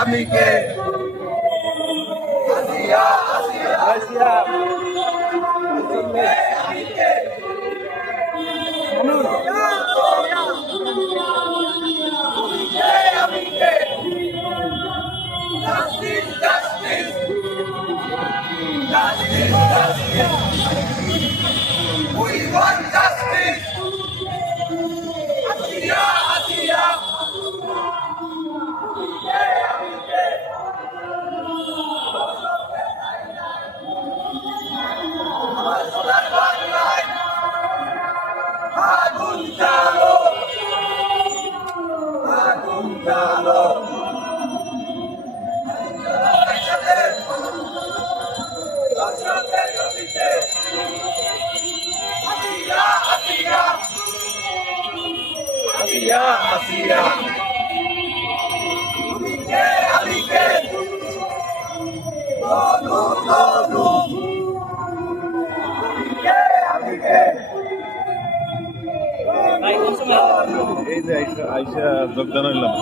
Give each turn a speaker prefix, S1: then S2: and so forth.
S1: আমি কে
S2: We want justice. Asiya, আসিয়া আসিয়া তুমি কে আমি
S3: আইসা আইসা যোগদান হইলাম।